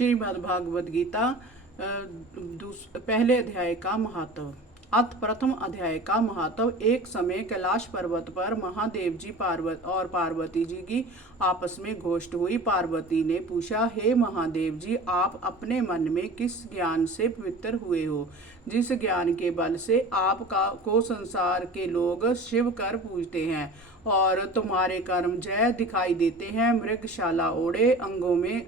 श्रीमद्भागवत गीता पहले अध्याय का महत्व। अथ प्रथम अध्याय का महत्व। एक समय कैलाश पर्वत पर महादेव जी पार्वती जी की आपस में गोष्ठ हुई। पार्वती ने पूछा, हे महादेव जी, आप अपने मन में किस ज्ञान से पवित्र हुए हो, जिस ज्ञान के बल से को संसार के लोग शिव कर पूजते हैं और तुम्हारे कर्म जय दिखाई देते हैं। मृगशाला ओढ़े, अंगों में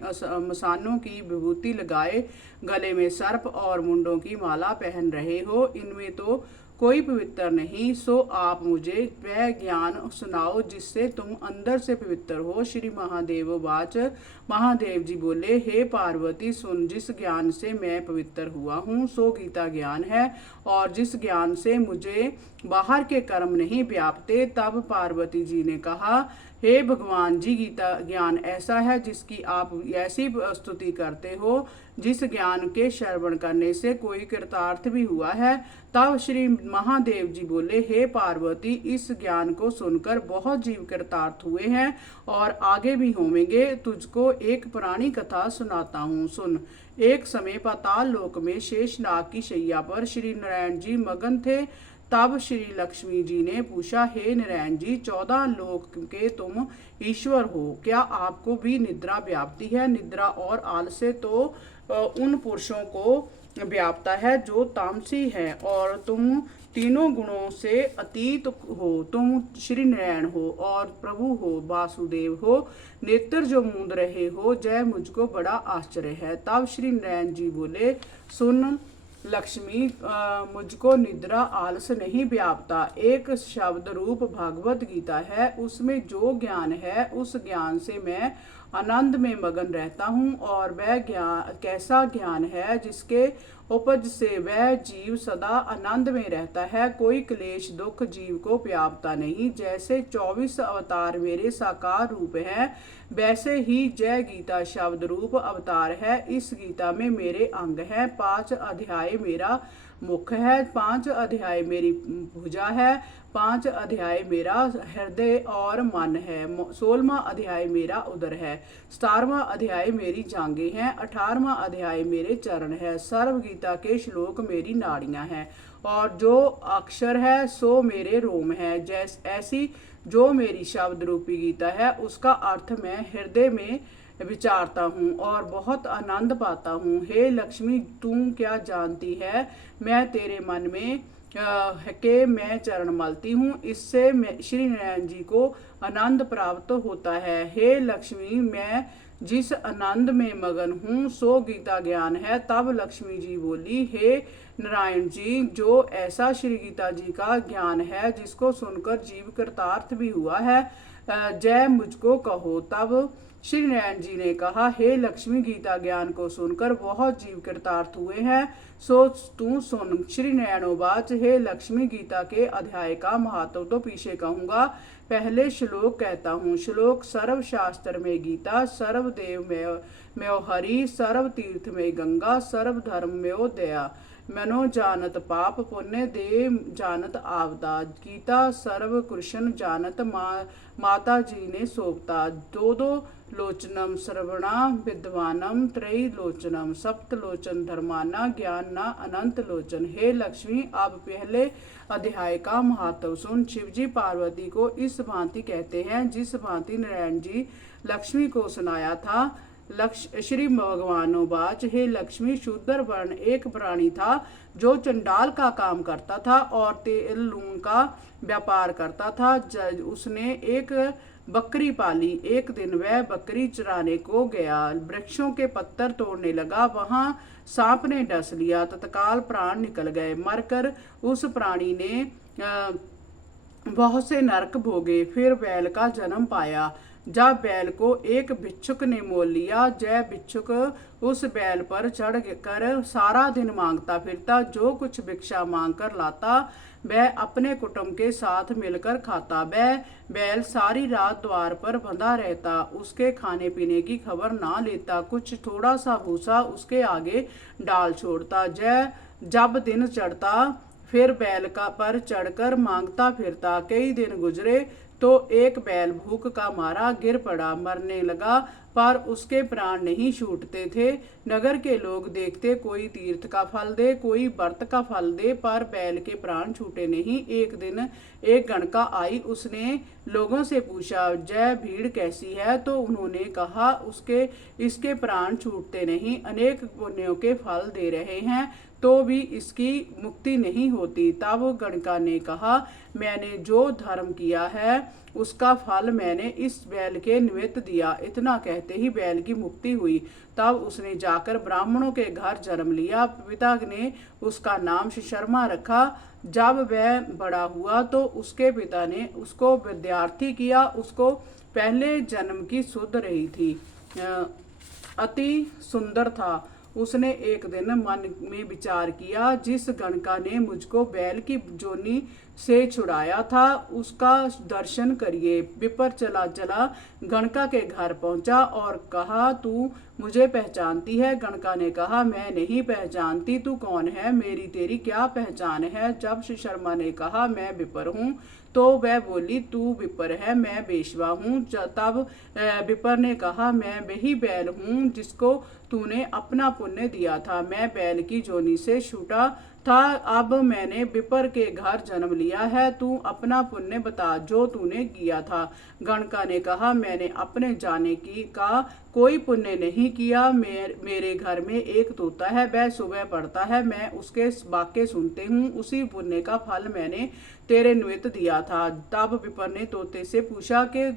मसानों की विभूति लगाए, गले में सर्प और मुंडों की माला पहन रहे हो, इनमें तो कोई पवित्र नहीं। सो आप मुझे वह ज्ञान सुनाओ जिससे तुम अंदर से पवित्र हो। श्री महादेव वाच। महादेव जी बोले, हे पार्वती सुन, जिस ज्ञान से मैं पवित्र हुआ हूँ सो गीता ज्ञान है, और जिस ज्ञान से मुझे बाहर के कर्म नहीं व्यापते। तब पार्वती जी ने कहा, हे भगवान जी, गीता ज्ञान ऐसा है जिसकी आप ऐसी स्तुति करते हो जिस ज्ञान के श्रवण करने से कोई कृतार्थ भी हुआ है। तब श्री महादेव जी बोले, हे पार्वती, इस ज्ञान को सुनकर बहुत जीव कृतार्थ हुए हैं और आगे भी होंगे। तुझको एक पुरानी कथा सुनाता हूँ, सुन। एक समय पाताल लोक में शेषनाग की शैया पर श्री नारायण जी मगन थे। तब श्री लक्ष्मी जी ने पूछा, हे नारायण जी, 14 लोक के तुम ईश्वर हो, क्या आपको भी निद्रा व्याप्ति है? निद्रा और आलस्य तो उन पुरुषों को व्यापता है जो तामसी है, और तुम तीनों गुणों से अतीत हो। तुम श्री नारायण हो और प्रभु हो, वासुदेव हो, नेत्र जो मूंद रहे हो, जय मुझको बड़ा आश्चर्य है। तब श्री नारायण जी बोले, सुन लक्ष्मी, मुझको निद्रा आलस नहीं व्यापता। एक शब्द रूप भागवत गीता है, उसमें जो ज्ञान है उस ज्ञान से मैं आनंद में मगन रहता हूँ, और वह ज्ञान कैसा ज्ञान है जिसके उपज से वह जीव सदा आनंद में रहता है। कोई क्लेश दुख जीव को व्यापता नहीं। जैसे 24 अवतार मेरे साकार रूप हैं, वैसे ही जय गीता शब्द रूप अवतार है। इस गीता में मेरे अंग हैं। 5 अध्याय मेरा मुख है, 5 अध्याय मेरी भुजा है, 5 अध्याय मेरा हृदय और मन है, 16वां अध्याय मेरा उदर है, 17वां अध्याय मेरी जांघें हैं, 18वां अध्याय मेरे चरण है। सर्व गीता के श्लोक मेरी नाड़ियां हैं, और जो अक्षर है सो मेरे रोम है। ऐसी जो मेरी शब्द रूपी गीता है उसका अर्थ मैं हृदय में विचारता हूँ और बहुत आनंद पाता हूँ। हे लक्ष्मी, तू क्या जानती है मैं तेरे मन में के मैं चरण मलती हूँ, इससे श्री नारायण जी को आनंद प्राप्त होता है। हे लक्ष्मी, मैं जिस आनंद में मगन हूँ सो गीता ज्ञान है। तब लक्ष्मी जी बोली, हे नारायण जी, जो ऐसा श्री गीता जी का ज्ञान है जिसको सुनकर जीव कृतार्थ भी हुआ है, जय मुझको कहो। तब श्री नारायण जी ने कहा, हे लक्ष्मी, गीता ज्ञान को सुनकर बहुत जीव कृतार्थ हुए हैं, सो तू सुन। श्री नारायणोवाच, हे लक्ष्मी, गीता के अध्याय का महत्व तो पीछे कहूंगा, पहले श्लोक कहता हूँ। श्लोक। सर्व शास्त्र में गीता, सर्व देव में हरि, सर्व तीर्थ में गंगा, सर्व धर्म में दया, मनो जानत पाप पुण्य, दे जानत आवता। गीता सर्व कृष्ण जानत माता जी ने सोपता। दो लोचनम श्रवणा विद्वानम, त्रय लोचनम सप्त लोचन धर्माना, ज्ञान ना अनंत लोचन। हे लक्ष्मी, अब पहले अध्याय का महत्व सुन। शिवजी पार्वती को इस भांति कहते हैं जिस भांति नारायण जी लक्ष्मी को सुनाया था। श्री भगवानोवाच, हे लक्ष्मी, शूद्र वर्ण एक प्राणी था जो चंडाल का काम करता था और तेल लून का व्यापार करता था। उसने एक बकरी पाली। एक दिन वह बकरी चराने को गया, वृक्षों के पत्तर तोड़ने लगा, वहां सांप ने डस लिया, तत्काल प्राण निकल गए। मरकर उस प्राणी ने बहुत से नरक भोगे, फिर बैल का जन्म पाया। जब बैल को एक भिक्षुक ने मोल लिया, जय भिक्षुक उस बैल पर चढ़ कर सारा दिन मांगता फिरता, जो कुछ भिक्षा मांग कर लाता वह अपने कुटुंब के साथ मिलकर खाता। वह बैल सारी रात द्वार पर बंधा रहता, उसके खाने पीने की खबर ना लेता, कुछ थोड़ा सा भूसा उसके आगे डाल छोड़ता। जब दिन चढ़ता फिर बैल का पर चढ़कर मांगता फिरता। कई दिन गुजरे तो एक बैल भूख का मारा गिर पड़ा, मरने लगा। पर उसके प्राण नहीं छूटते थे। नगर के लोग देखते, कोई तीर्थ का फल दे, कोई व्रत का फल दे, पर बैल के प्राण छूटे नहीं। एक दिन एक गणका आई, उसने लोगों से पूछा, जय भीड़ कैसी है? तो उन्होंने कहा, इसके प्राण छूटते नहीं, अनेक पुण्यों के फल दे रहे हैं, तो भी इसकी मुक्ति नहीं होती। तब गणका ने कहा, मैंने जो धर्म किया है उसका फल मैंने इस बैल के निमित्त दिया। इतना कहते ही बैल की मुक्ति हुई। तब उसने जाकर ब्राह्मणों के घर जन्म लिया। पिता ने उसका नाम शर्मा रखा। जब वह बड़ा हुआ तो उसके पिता ने उसको विद्यार्थी किया। उसको पहले जन्म की सुध रही थी, अति सुंदर था। उसने एक दिन मन में विचार किया, जिस गणका ने मुझको बैल की जोनी से छुड़ाया था उसका दर्शन करिए। विपर चला चला गणका के घर पहुंचा और कहा, तू मुझे पहचानती है? गणका ने कहा, मैं नहीं पहचानती, तू कौन है? मेरी तेरी क्या पहचान है? जब शर्मा ने कहा, मैं विपर हूँ, तो वह बोली, तू विपर है, मैं बेशवा हूँ। तब विपर ने कहा, मैं वही बैल हूँ जिसको तूने अपना पुण्य दिया था। मैं बैल की जोनी से छूटा था, अब मैंने विपर के घर जन्म लिया है। तू अपना पुण्य बता जो तूने किया था। गणका ने कहा, मैंने अपने जाने का कोई पुण्य नहीं किया। मेरे घर में एक तोता है, वह सुबह पढ़ता है, मैं उसके बातें सुनते हूँ, उसी पुण्य का फल मैंने तेरे निमित्त दिया था। तब विपर ने तोते से पूछा कि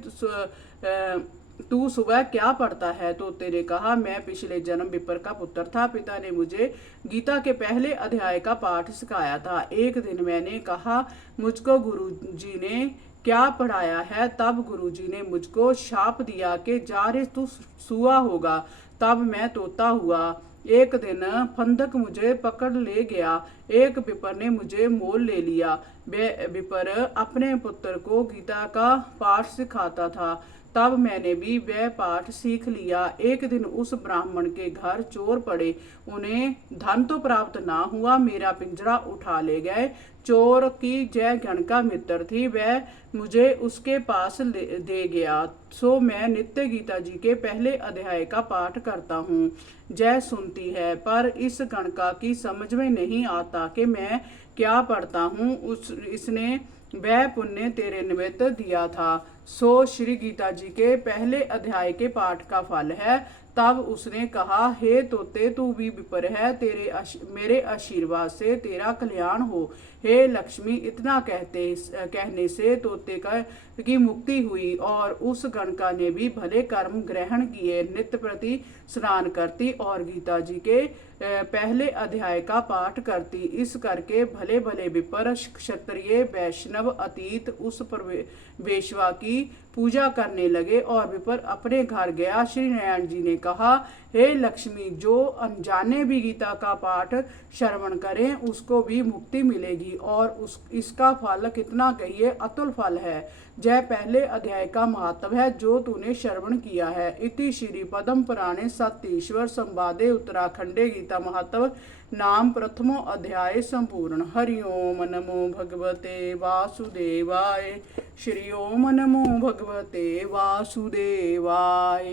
तू सुबह क्या पढ़ता है? तोते ने कहा, मैं पिछले जन्म विपर का पुत्र था। पिता ने मुझे गीता के पहले अध्याय का पाठ सिखाया था। एक दिन मैंने कहा, मुझको गुरुजी ने क्या पढ़ाया है? तब गुरुजी ने मुझको शाप दिया कि जा रे तू सुआ होगा। तब मैं तोता हुआ। एक दिन फंदक मुझे पकड़ ले गया। एक विपर ने मुझे मोल ले लिया। विपर अपने पुत्र को गीता का पाठ सिखाता था। तब मैंने भी वह पाठ सीख लिया। एक दिन उस ब्राह्मण के घर चोर पड़े, उन्हें धन तो प्राप्त ना हुआ, मेरा पिंजरा उठा ले गए। चोर की जय गणका मित्र थी, वह मुझे उसके पास दे गया। सो मैं नित्य गीता जी के पहले अध्याय का पाठ करता हूँ। जय सुनती है, पर इस गणका की समझ में नहीं आता कि मैं क्या पढ़ता हूँ। इसने वह पुण्य तेरे निमित्त दिया था, सो श्री गीता जी के पहले अध्याय के पाठ का फल है। तब उसने कहा, हे तोते, तू भी विपर है, मेरे आशीर्वाद से तेरा कल्याण हो। हे लक्ष्मी। इतना कहने से तोते की मुक्ति हुई और उस गणका ने भी भले कर्म ग्रहण किए। नित्य प्रति स्नान करती और गीता जी के पहले अध्याय का पाठ करती। इस करके भले भले विपर, क्षत्रिय, वैष्णव, अतीत उस वेश्वा की पूजा करने लगे और विपर अपने घर गया। श्री नारायण जी ने कहा, हे लक्ष्मी, जो अनजाने भी गीता का पाठ श्रवण करें उसको भी मुक्ति मिलेगी और इसका फल कितना कहिए, अतुल फल है। जय पहले अध्याय का महत्व है जो तूने श्रवण किया है। इति श्री पद्म पुराणे सत्येश्वर संवादे उत्तराखंडे गीता महत्व नाम प्रथमो अध्याय संपूर्ण। हरि ओम नमो भगवते वासुदेवाय। श्री ओम नमो भगवते वासुदेवाय।